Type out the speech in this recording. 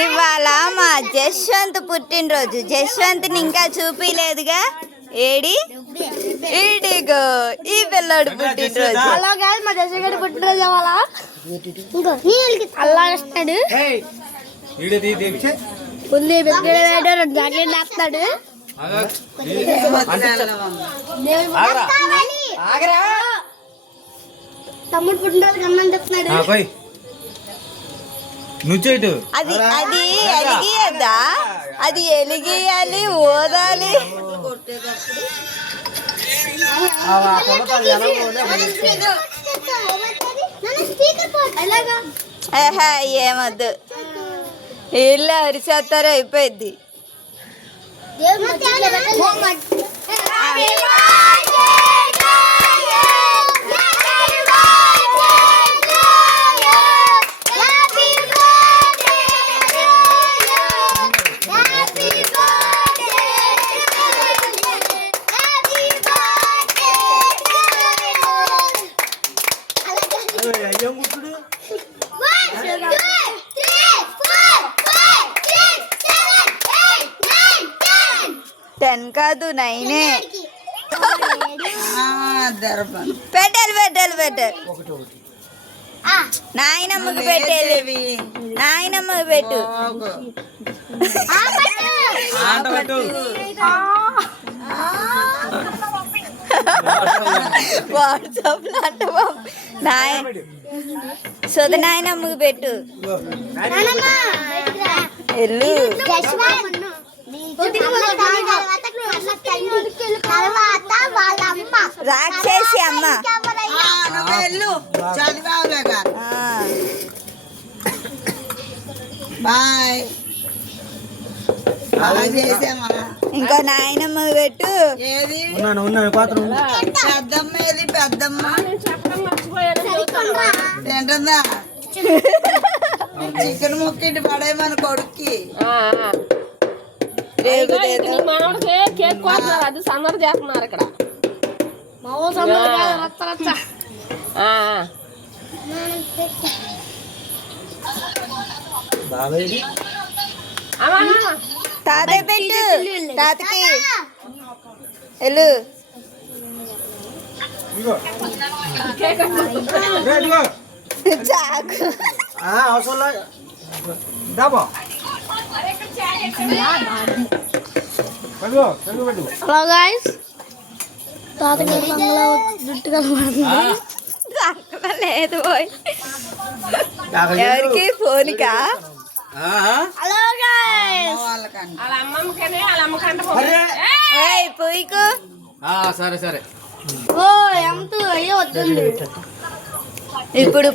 ఇవాళ మా జశ్వంత్ పుట్టినరోజు. జశ్వంత్ని ఇంకా చూపిలేదుగా. ఏడి ఇడిగో ఈ పిల్లోడు పుట్టినరోజు. మా జశ్వంత్ పుట్టినరోజు ఇవాళ. అల్లా వస్తాడు, జాకెట్ వేస్తాడు. తమ్ముడు పుట్టినరోజు గమ్మని చెప్తున్నాడు. అది అది ఎలిగియద్దా? అది ఎలిగియాలి, ఓదాలి. ఏమద్దు, ఇల్లు అరిచేస్తారు, అయిపోయింది. టెన్ కాదు, 9. పెట్టాలి పెట్టాలి పెట్టాలి. నాయనమ్మకి పెట్టేవి, నాయనమ్మకి పెట్టు. వాట్సాప్ సొద నాయనమ్మకి పెట్టు. ఎల్లు రాక్షసి అమ్మ. ఇంకా నాయనమ్మ పెట్టు. పెద్దమ్మ ఏది? పెద్దమ్మ ఏంటందా? చికెన్ ముక్కింటి పడే మన కొడుక్కి. మనోడికి కేక్ కోస్తున్నారు, అది సందడి చేస్తున్నారు ఇక్కడ. తాతయ్య పెట్టు, తాతకి వెళ్ళు. చాకు హలో గాయ్స్, తాతగారి జుట్టు కనబడుతుంది. లేదు పోయి ఎవరికి ఫోన్కా? హలో గాయ్స్, వాళ్ళ అమ్మమ్మకనే వాళ్ళ అమ్మకంట పోయికు. సరే సరే. ఓ ఎంత అయ్యో వద్దండి ఇప్పుడు